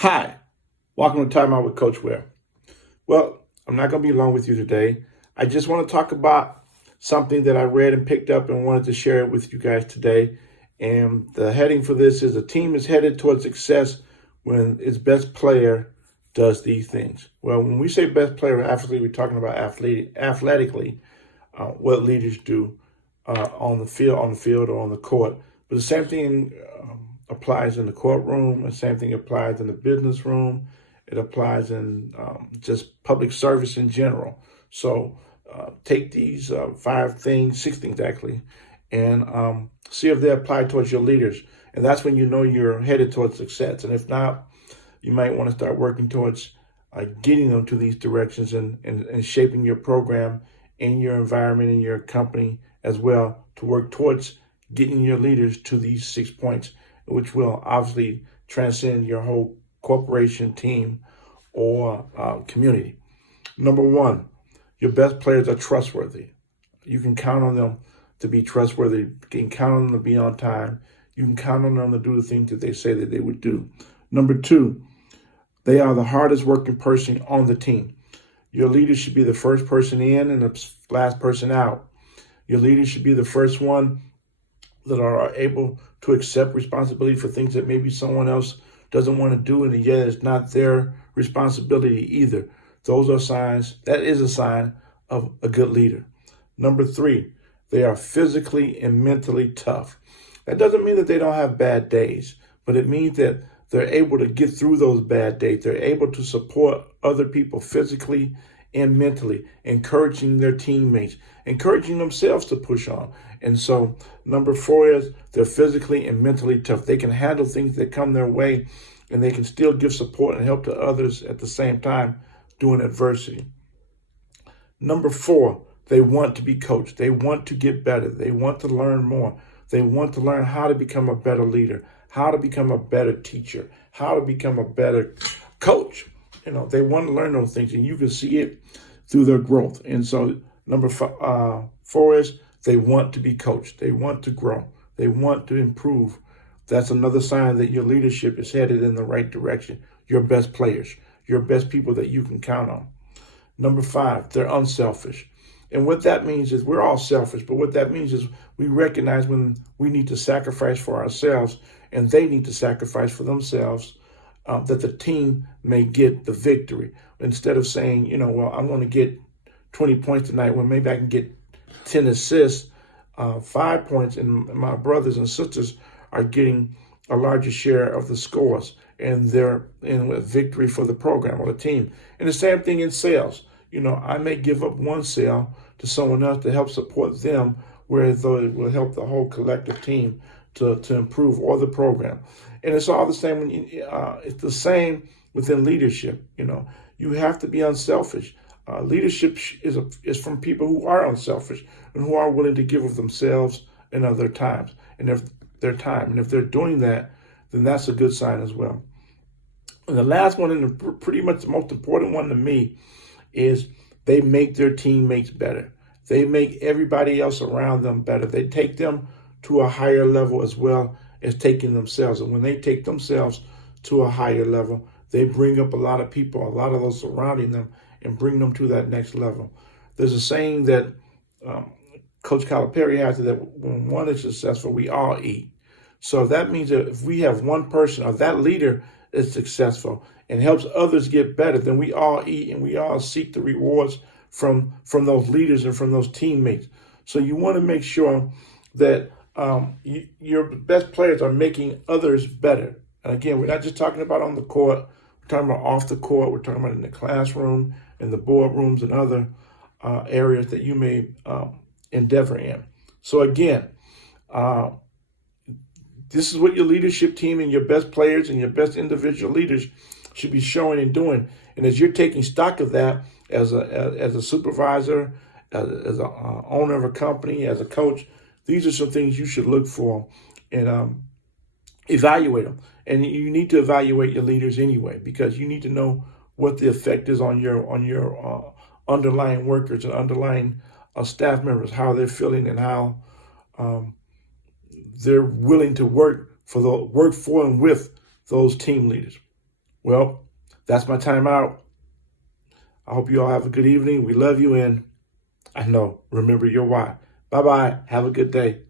Hi, welcome to Time Out with Coach Ware. Well, I'm not going to be long with you today. I just want to talk about something that I read and picked up and wanted to share it with you guys today. And the heading for this is: a team is headed towards success when its best player does these things. Well, when we say best player athletically, we're talking about athletically, what leaders do on the field or on the court. But the same thing applies in the courtroom. The same thing applies in the business room. It applies in just public service in general. So take these six things actually, and see if they apply towards your leaders. And that's when you know you're headed towards success. And if not, you might want to start working towards getting them to these directions and shaping your program and your environment and your company as well to work towards getting your leaders to these 6 points, which will obviously transcend your whole corporation, team, or community. Number one, your best players are trustworthy. You can count on them to be trustworthy. You can count on them to be on time. You can count on them to do the things that they say that they would do. Number two, they are the hardest working person on the team. Your leader should be the first person in and the last person out. Your leader should be the first one that are able to accept responsibility for things that maybe someone else doesn't want to do, and yet it's not their responsibility either. Those are signs. That is a sign of a good leader. Number three, they are physically and mentally tough. That doesn't mean that they don't have bad days, but it means that they're able to get through those bad days. They're able to support other people physically and mentally, encouraging their teammates, encouraging themselves to push on. And so, number four is they're physically and mentally tough. They can handle things that come their way, and they can still give support and help to others at the same time during adversity. Number four, they want to be coached. They want to get better. They want to learn more. They want to learn how to become a better leader, how to become a better teacher, how to become a better coach. They want to learn those things, and you can see it through their growth. And so, number four is they want to be coached. They want to grow. They want to improve. That's another sign that your leadership is headed in the right direction. Your best players, your best people that you can count on. Number five, they're unselfish. And what that means is we're all selfish, but what that means is we recognize when we need to sacrifice for ourselves and they need to sacrifice for themselves, that the team may get the victory. Instead of saying, well, I'm going to get 20 points tonight, when maybe I can get 10 assists, 5 points, and my brothers and sisters are getting a larger share of the scores, and they're in a victory for the program or the team. And the same thing in sales. I may give up one sale to someone else to help support them, whereas though it will help the whole collective team to improve or the program. And it's all the same. It's the same within leadership. You have to be unselfish. Leadership is from people who are unselfish and who are willing to give of themselves and of their times and their time. And if they're doing that, then that's a good sign as well. And the last one, and pretty much the most important one to me, is they make their teammates better. They make everybody else around them better. They take them to a higher level as well as taking themselves. And when they take themselves to a higher level, they bring up a lot of people, a lot of those surrounding them, and bring them to that next level. There's a saying that Coach Calipari has, that when one is successful, we all eat. So that means that if we have one person or that leader is successful and helps others get better, then we all eat and we all seek the rewards from those leaders and from those teammates. So you want to make sure that your best players are making others better. And again, we're not just talking about on the court. We're talking about off the court. We're talking about in the classroom, in the boardrooms, and other areas that you may endeavor in. So again, this is what your leadership team and your best players and your best individual leaders should be showing and doing. And as you're taking stock of that as a supervisor, as an owner of a company, as a coach, these are some things you should look for and evaluate them. And you need to evaluate your leaders anyway, because you need to know what the effect is on your underlying workers and underlying staff members, how they're feeling and how they're willing to work for and with those team leaders. Well, that's my time out. I hope you all have a good evening. We love you, and I know, remember your why. Bye-bye. Have a good day.